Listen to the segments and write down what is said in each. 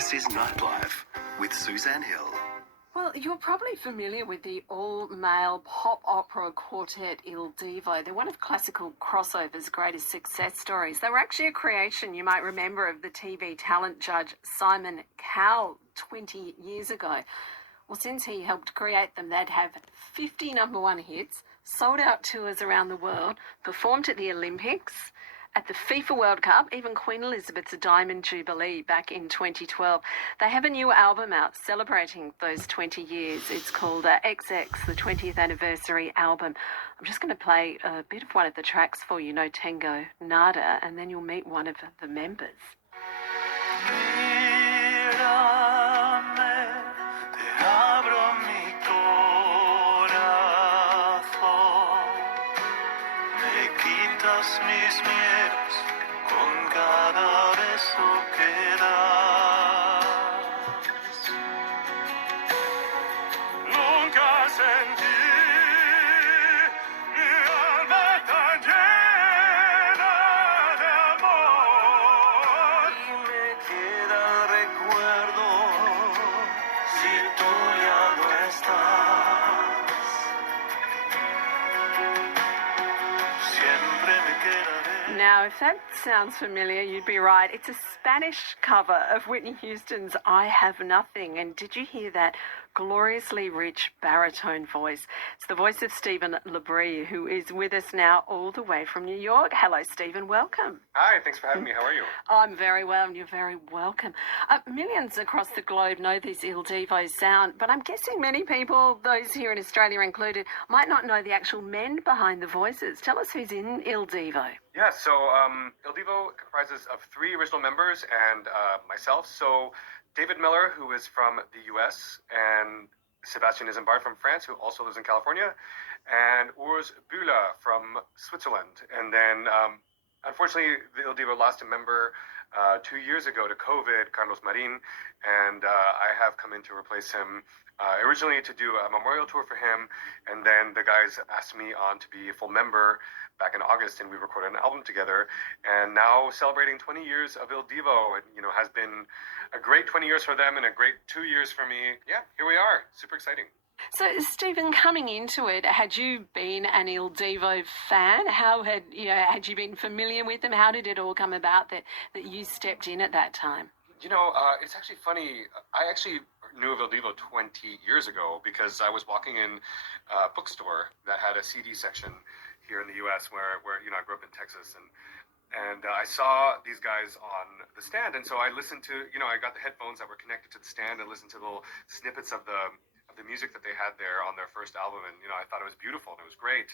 This is Nightlife with Suzanne Hill. Well, you're probably familiar with the all-male pop opera quartet Il Divo. They're one of classical crossover's greatest success stories. They were actually a creation, you might remember, of the TV talent judge Simon Cowell 20 years ago. Well, since he helped create them, they'd have 50 number-one hits, sold out tours around the world, performed at the Olympics, at the FIFA World Cup, even Queen Elizabeth's Diamond Jubilee back in 2012. They have a new album out celebrating those 20 years. It's called XX, the 20th anniversary album. I'm just going to play a bit of one of the tracks for you, No Tango Nada, and then you'll meet one of the members. Mis miedos con cada beso que das. Nunca sentí mi alma tan llena de amor. Y me queda el recuerdo si tú ya no estás. Siempre me queda. Now, if that sounds familiar, you'd be right. It's a Spanish cover of Whitney Houston's I Have Nothing. And did you hear that gloriously rich baritone voice? It's the voice of Stephen Labrie, who is with us now all the way from New York. Hello, Stephen. Welcome. Hi, thanks for having me. How are you? I'm very well, and you're very welcome. Millions across the globe know this Il Divo sound, but I'm guessing many people, those here in Australia included, might not know the actual men behind the voices. Tell us who's in Il Divo. Yeah, so Il Divo comprises of three original members and myself. So David Miller, who is from the U.S., and Sebastian Isambard from France, who also lives in California, and Urs Bühler from Switzerland. And then, unfortunately, the Il Divo lost a member 2 years ago to COVID, Carlos Marin, and I have come in to replace him, originally to do a memorial tour for him, and then the guys asked me on to be a full member back in August, and we recorded an album together, and now celebrating 20 years of Il Divo. It, has been a great 20 years for them and a great 2 years for me. Yeah, here we are. Super exciting. So, Stephen, coming into it, had you been an Il Divo fan? How had you been familiar with them? How did it all come about that you stepped in at that time? It's actually funny. I actually knew of Il Divo 20 years ago because I was walking in a bookstore that had a CD section here in the U.S. where I grew up in Texas, and I saw these guys on the stand, and so I listened to, I got the headphones that were connected to the stand and listened to little snippets of the music that they had there on their first album, and I thought it was beautiful and it was great.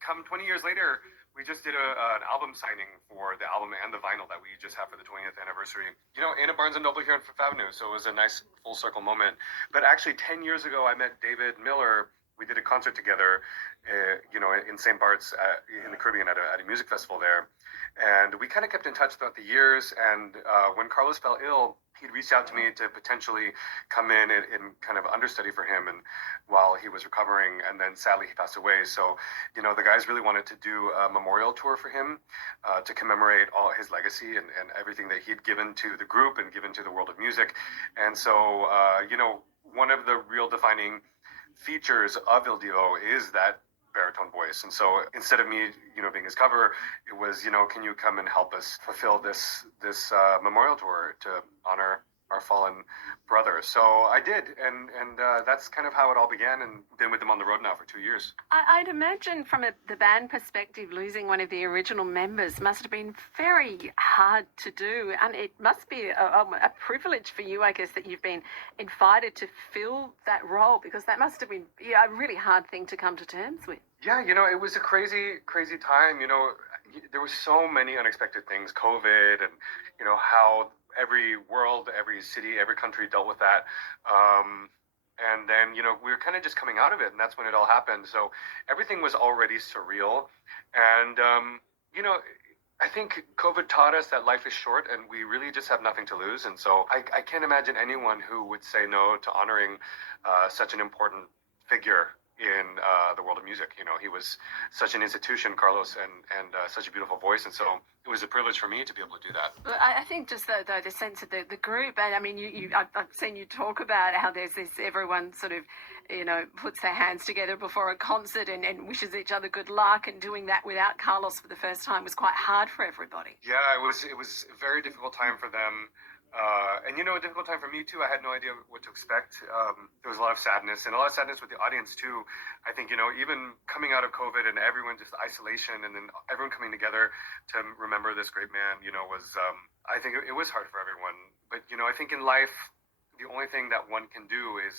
Come 20 years later, we just did an album signing for the album and the vinyl that we just had for the 20th anniversary, in a Barnes & Noble here on Fifth Avenue, so it was a nice full circle moment. But actually 10 years ago, I met David Miller. We did a concert together, in St. Bart's in the Caribbean at a music festival there. And we kind of kept in touch throughout the years. And when Carlos fell ill, he'd reached out to me to potentially come in and kind of understudy for him, and while he was recovering. And then sadly, he passed away. So, the guys really wanted to do a memorial tour for him to commemorate all his legacy and everything that he'd given to the group and given to the world of music. And so, one of the real defining features of Il Divo is that baritone voice. And so instead of me, being his cover, it was, can you come and help us fulfill this memorial tour to honor our fallen brother? So I did, and that's kind of how it all began, and been with them on the road now for 2 years. I'd imagine from the band perspective, losing one of the original members must have been very hard to do, and it must be a privilege for you, I guess, that you've been invited to fill that role, because that must have been a really hard thing to come to terms with. Yeah, it was a crazy, crazy time. There were so many unexpected things, COVID, and, how every world, every city, every country dealt with that. And then, we were kind of just coming out of it, and that's when it all happened. So everything was already surreal. And, I think COVID taught us that life is short and we really just have nothing to lose. And so I can't imagine anyone who would say no to honoring such an important figure in the world of music. He was such an institution, Carlos, and such a beautiful voice, and so it was a privilege for me to be able to do that. But I think just though the sense of the group, and I mean, I've seen you talk about how there's this everyone sort of, puts their hands together before a concert and wishes each other good luck, and doing that without Carlos for the first time was quite hard for everybody. Yeah, it was a very difficult time for them. And a difficult time for me too. I had no idea what to expect. There was a lot of sadness and a lot of sadness with the audience too. I think, even coming out of COVID and everyone just isolation and then everyone coming together to remember this great man, was, I think it was hard for everyone. But, I think in life, the only thing that one can do is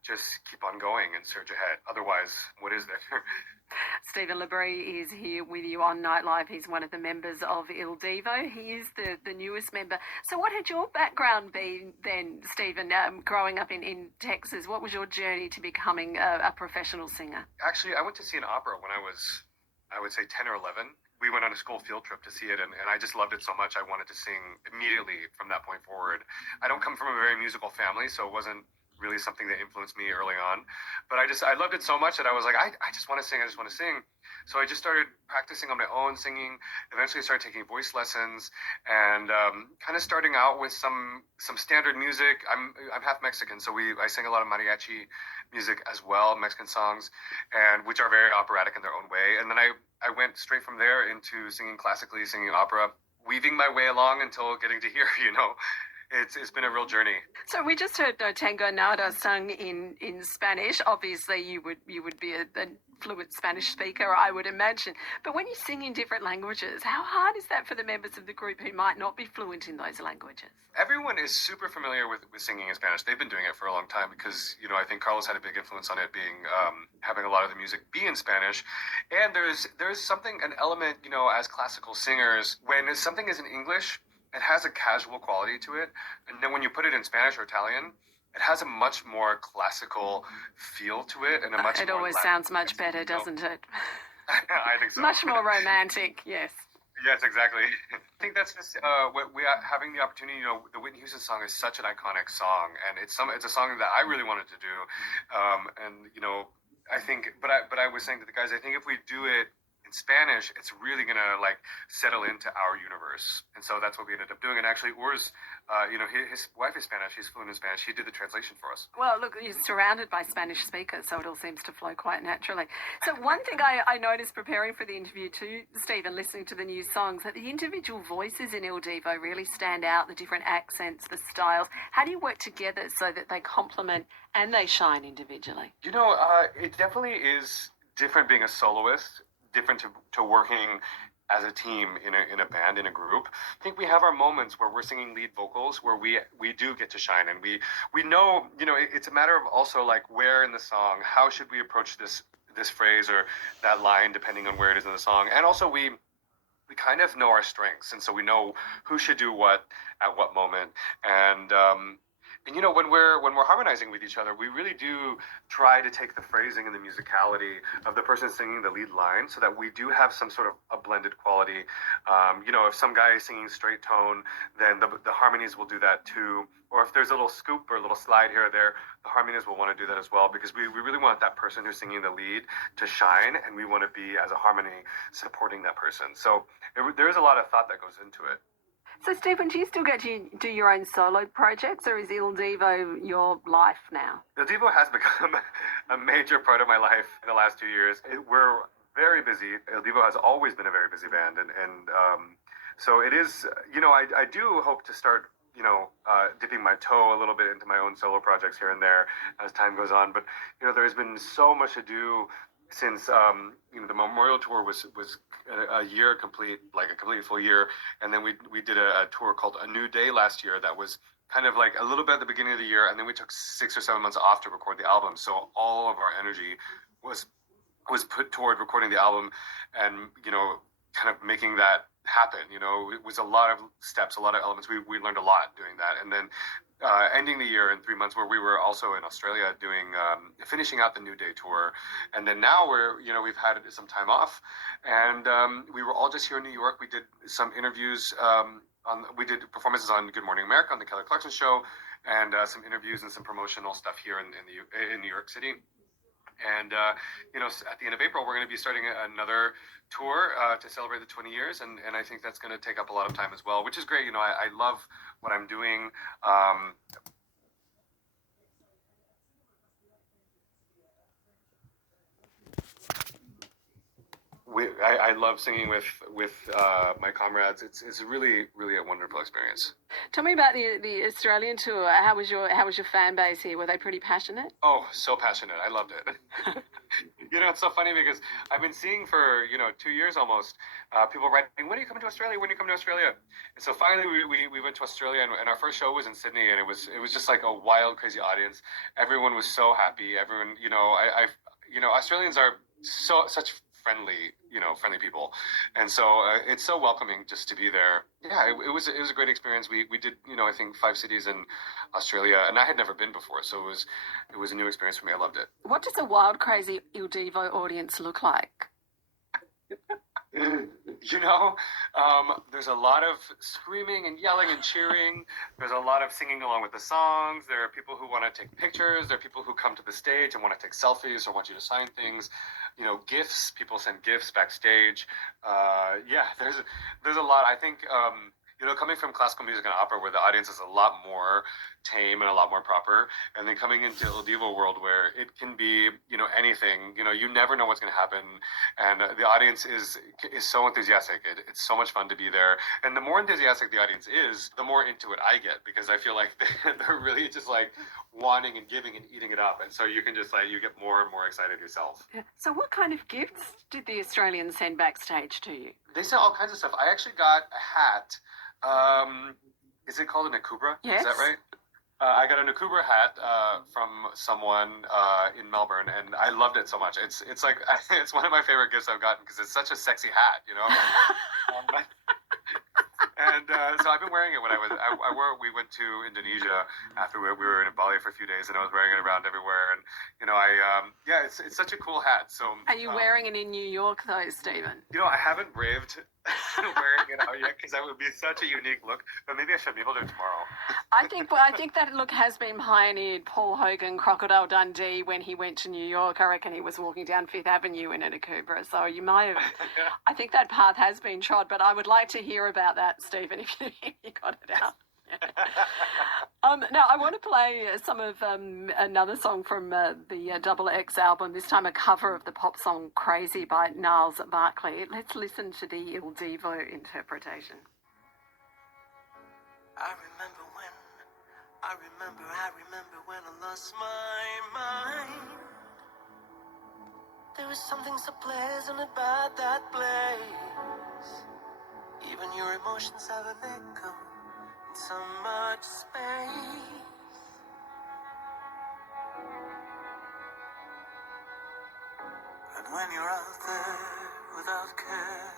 just keep on going and surge ahead. Otherwise, what is there? Stephen Labrie is here with you on Nightlife. He's one of the members of Il Divo. He is the newest member. So what had your background been then, Stephen, growing up in Texas? What was your journey to becoming a professional singer? Actually, I went to see an opera when I was, I would say, 10 or 11. We went on a school field trip to see it, and I just loved it so much I wanted to sing immediately from that point forward. I don't come from a very musical family, so it wasn't really something that influenced me early on. But I loved it so much that I was like, I just want to sing. I just want to sing. So I just started practicing on my own singing. Eventually started taking voice lessons and kind of starting out with some standard music. I'm half Mexican, so I sing a lot of mariachi music as well, Mexican songs, and which are very operatic in their own way. And then I went straight from there into singing classically, singing opera, weaving my way along until getting to here, It's been a real journey. So we just heard Tango Nada sung in Spanish. Obviously, you would be a fluent Spanish speaker, I would imagine. But when you sing in different languages, how hard is that for the members of the group who might not be fluent in those languages? Everyone is super familiar with singing in Spanish. They've been doing it for a long time because, I think Carlos had a big influence on it being, having a lot of the music be in Spanish. And there's an element, as classical singers, when something is in English, it has a casual quality to it. And then when you put it in Spanish or Italian, it has a much more classical feel to it. And it always sounds much better, doesn't it? I think so. Much more romantic, yes. Yes, exactly. I think that's just what we are having the opportunity. The Whitney Houston song is such an iconic song, and it's a song that I really wanted to do. I think, but I was saying to the guys, I think if we do it in Spanish, it's really gonna settle into our universe, and so that's what we ended up doing. And actually, Urs, his wife is Spanish; he's fluent in Spanish. He did the translation for us. Well, look, you're surrounded by Spanish speakers, so it all seems to flow quite naturally. So one thing I noticed preparing for the interview too, Stephen, listening to the new songs, that the individual voices in Il Divo really stand out. The different accents, the styles. How do you work together so that they complement and they shine individually? It definitely is different being a soloist. Different to working as a team in a band, in a group. I think we have our moments where we're singing lead vocals where we do get to shine, and we know, it's a matter of also where in the song, how should we approach this phrase or that line depending on where it is in the song. And also we kind of know our strengths, and so we know who should do what at what moment. And when we're harmonizing with each other, we really do try to take the phrasing and the musicality of the person singing the lead line, so that we do have some sort of a blended quality. If some guy is singing straight tone, then the harmonies will do that too. Or if there's a little scoop or a little slide here or there, the harmonies will want to do that as well, because we really want that person who's singing the lead to shine, and we want to be, as a harmony, supporting that person. So there is a lot of thought that goes into it. So, Stephen, do you still get to do your own solo projects, or is Il Divo your life now? Il Divo has become a major part of my life in the last 2 years. We're very busy. Il Divo has always been a very busy band, and so it is. I do hope to start, dipping my toe a little bit into my own solo projects here and there as time goes on. But there's been so much to do since the Memorial Tour was a year complete, like a complete full year, and then we did a tour called A New Day last year that was kind of a little bit at the beginning of the year, and then we took 6 or 7 months off to record the album. So all of our energy was put toward recording the album, and kind of making that happen. It was a lot of steps, a lot of elements. We learned a lot doing that, and then ending the year in 3 months, where we were also in Australia doing finishing out the New Day tour, and then now we've had some time off, and we were all just here in New York. We did some interviews. We did performances on Good Morning America on the Kelly Clarkson Show, and some interviews and some promotional stuff here in New York City. And at the end of April, we're going to be starting another tour to celebrate the 20 years, and I think that's going to take up a lot of time as well, which is great. I love what I'm doing. I love singing with my comrades. It's really a wonderful experience. Tell me about the Australian tour. How was your fan base here? Were they pretty passionate? Oh, so passionate! I loved it. It's so funny because I've been seeing for 2 years almost people writing, "When are you coming to Australia? When are you coming to Australia?" And so finally we went to Australia, and our first show was in Sydney, and it was just like a wild, crazy audience. Everyone was so happy. Everyone, Australians are such friendly people, and so it's so welcoming just to be there. Yeah, it was a great experience. We did I think 5 cities in Australia, and I had never been before, so it was a new experience for me. I loved it. What does a wild, crazy Il Divo audience look like? There's a lot of screaming and yelling and cheering. There's a lot of singing along with the songs. There are people who want to take pictures. There are people who come to the stage and want to take selfies or want you to sign things. Gifts. People send gifts backstage. There's a lot. I think coming from classical music and opera, where the audience is a lot more tame and a lot more proper, and then coming into Il Divo world, where it can be anything. You never know what's going to happen, and the audience is so enthusiastic. It's so much fun to be there, and the more enthusiastic the audience is, the more into it I get, because I feel like they're really just like wanting and giving and eating it up, and so you can just you get more and more excited yourself. Yeah. So what kind of gifts did the Australians send backstage to you? They sent all kinds of stuff. I actually got a hat. Is it called a Nakubra? Yes. Is that right? I got a Nakubra hat from someone in Melbourne, and I loved it so much. It's like it's one of my favorite gifts I've gotten because it's such a sexy hat, And so I've been wearing it when we went to Indonesia after we were in Bali for a few days, and I was wearing it around everywhere. And it's such a cool hat. So are you wearing it in New York though, Stephen? I haven't braved wearing it out yet because that would be such a unique look. But maybe I should be able to do it tomorrow. I think that look has been pioneered. Paul Hogan, Crocodile Dundee, when he went to New York, I reckon he was walking down Fifth Avenue in a Nakubra. So you might have. I think that path has been trod, but I would like to hear about that, Stephen, if you got it out. Now I want to play some of another song from the Double X album, this time a cover of the pop song Crazy by Gnarls Barkley. Let's listen to the Il Divo interpretation. I remember when I lost my mind. There was something so pleasant about that place. Even your emotions have an echo in so much space. And when you're out there without care,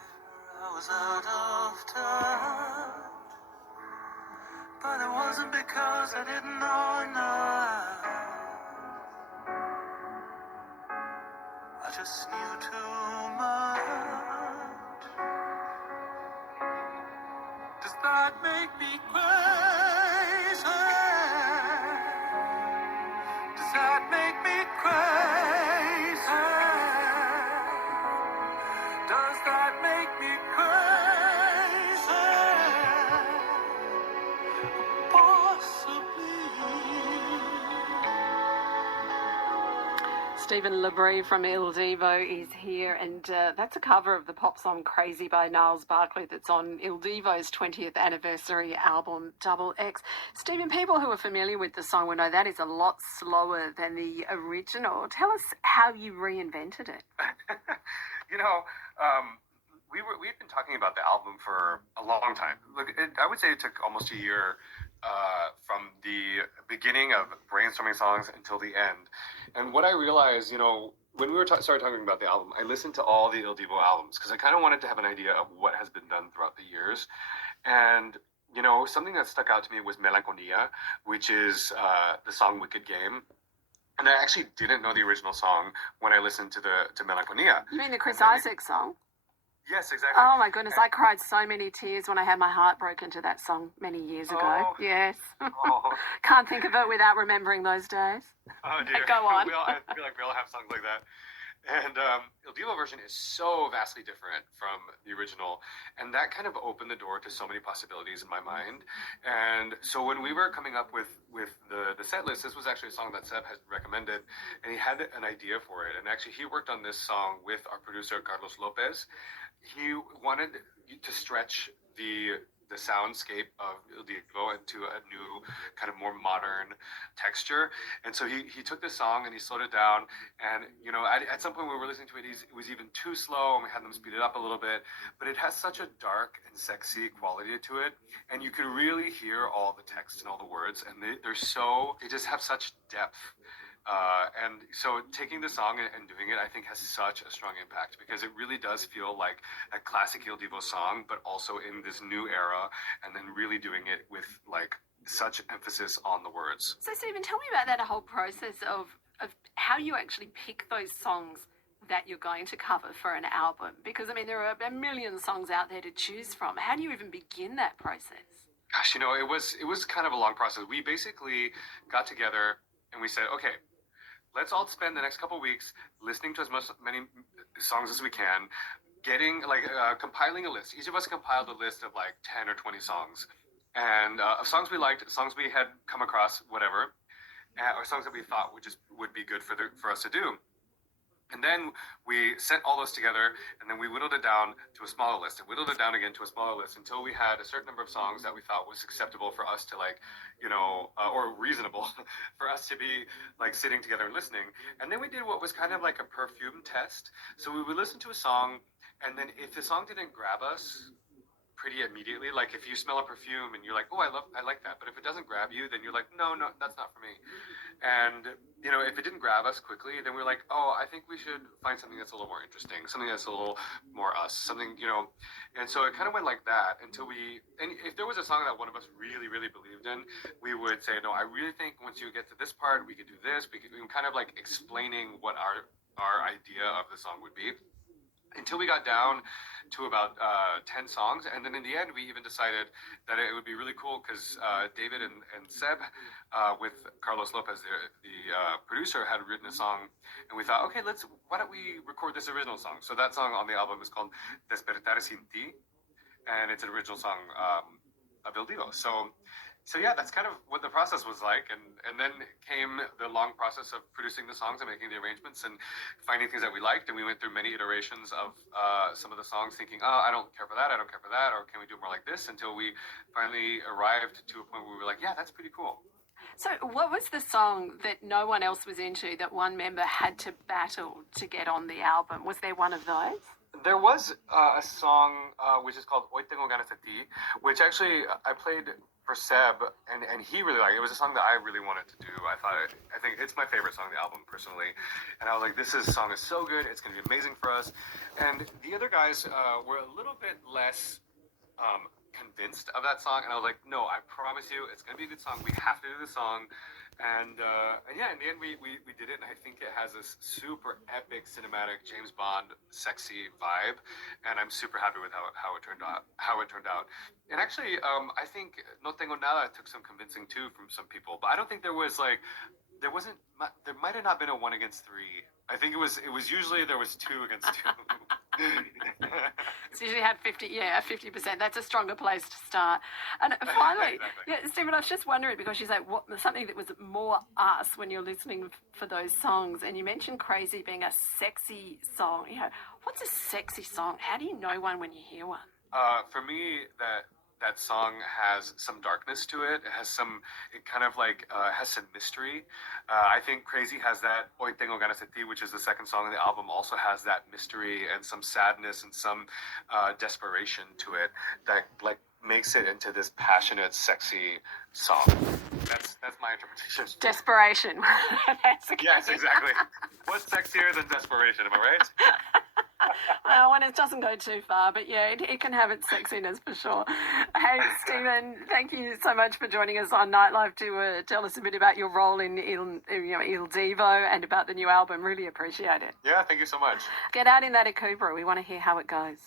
I was out of touch. But it wasn't because I didn't know enough. I just knew too much. Does that make me crazy? Does that make me crazy? Does that make me crazy? Possibly. Stephen Labrie from Il Divo is here, and that's a cover of the pop song Crazy by Gnarls Barkley that's on Il Divo's 20th anniversary album Double X. Stephen, people who are familiar with the song will know that is a lot slower than the original. Tell us how you reinvented it. We've been talking about the album for a long time. Look, I would say it took almost a year from the beginning of brainstorming songs until the end. And what I realized, when we started talking about the album, I listened to all the Il Divo albums because I kind of wanted to have an idea of what has been done throughout the years. And something that stuck out to me was Melancolia, which is the song Wicked Game. And I actually didn't know the original song when I listened to Melancolia. You mean the Chris Isaak song? Yes, exactly. Oh my goodness, I cried so many tears when I had my heart broken to that song many years ago. Oh. Yes. Oh, Can't think of it without remembering those days. oh dear. Go on. I feel like we all have songs like that. And Il Divo version is so vastly different from the original, and that kind of opened the door to so many possibilities in my mind. And so when we were coming up with the set list, this was actually a song that Seb had recommended, and he had an idea for it. And actually, he worked on this song with our producer Carlos Lopez. He wanted to stretch the soundscape of Il Divo into a new kind of more modern texture. And so he took this song and he slowed it down. And, you know, at some point when we were listening to it, it was even too slow and we had them speed it up a little bit. But it has such a dark and sexy quality to it. And you can really hear all the text and all the words. And they just have such depth. And so taking the song and doing it, I think, has such a strong impact because it really does feel like a classic Il Divo song, but also in this new era, and then really doing it with like such emphasis on the words. So, Stephen, tell me about that whole process of how you actually pick those songs that you're going to cover for an album. Because, I mean, there are a million songs out there to choose from. How do you even begin that process? Gosh, you know, it was kind of a long process. We basically got together and we said, okay, let's all spend the next couple of weeks listening to many songs as we can, compiling a list. Each of us compiled a list of like 10 or 20 songs, and of songs we liked, songs we had come across, whatever, or songs that we thought would be good for us to do. And then we sent all those together, and then we whittled it down to a smaller list, and whittled it down again to a smaller list until we had a certain number of songs that we thought was acceptable for us to like, you know, or reasonable for us to be like sitting together and listening. And then we did what was kind of like a perfume test. So we would listen to a song, and then if the song didn't grab us pretty immediately, like if you smell a perfume and you're like, oh, I like that, but if it doesn't grab you, then you're like, no, that's not for me. And, you know, if it didn't grab us quickly, then we're like, oh, I think we should find something that's a little more interesting, something that's a little more us, something, you know. And so it kind of went like that and if there was a song that one of us really, really believed in, we would say, no, I really think once you get to this part, we could do this. We could kind of like explaining what our idea of the song would be, until we got down to about 10 songs. And then in the end, we even decided that it would be really cool because David and Seb, with Carlos Lopez, the producer, had written a song. And we thought, okay, why don't we record this original song? So that song on the album is called Despertar Sin Ti. And it's an original song of Il Divo. So yeah, that's kind of what the process was like, and then came the long process of producing the songs and making the arrangements and finding things that we liked. And we went through many iterations of some of the songs, thinking, oh, I don't care for that, or can we do more like this? Until we finally arrived to a point where we were like, yeah, that's pretty cool. So, what was the song that no one else was into that one member had to battle to get on the album? Was there one of those? There was a song which is called Hoy Tengo Ganas de Ti, which actually I played for Seb, and he really liked it. It was a song that I really wanted to do. I think it's my favorite song on the album, personally. And I was like, this song is so good. It's going to be amazing for us. And the other guys were a little bit less convinced of that song. And I was like, no, I promise you, it's going to be a good song. We have to do the song. And yeah, in the end, we did it, and I think it has this super epic, cinematic, James Bond, sexy vibe, and I'm super happy with how it turned out. And actually, I think No Tengo Nada took some convincing too from some people, but I don't think there might have not been a 1 against 3. I think it was usually there was 2 against 2. So you had 50%. That's a stronger place to start. And finally, Exactly. yeah, Stephen, I was just wondering, because you say something that was more us when you're listening for those songs, and you mentioned Crazy being a sexy song. You know, what's a sexy song? How do you know one when you hear one? For me, that song has some darkness to it. It kind of like has some mystery. I think Crazy has that. Hoy Tengo Ganas de Ti, which is the second song on the album, also has that mystery and some sadness and some desperation to it that like makes it into this passionate, sexy song. That's my interpretation. Desperation. Yes, exactly. What's sexier than desperation? Am I right? Well, when it doesn't go too far, but yeah, it can have its sexiness for sure. Hey, Stephen, thank you so much for joining us on Nightlife to tell us a bit about your role in Il Divo and about the new album. Really appreciate it. Yeah, thank you so much. Get out in that Akubra. We want to hear how it goes.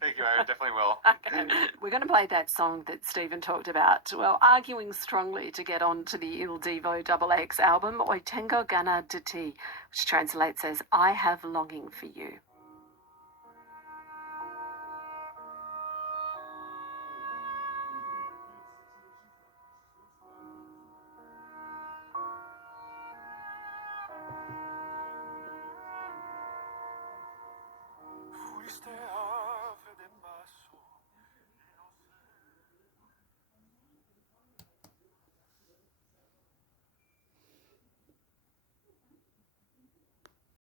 Thank you. I definitely will. Okay. We're going to play that song that Stephen talked about. Well, arguing strongly to get onto the Il Divo XX album, Oi Tengo Gana de Ti, which translates as I Have Longing for You.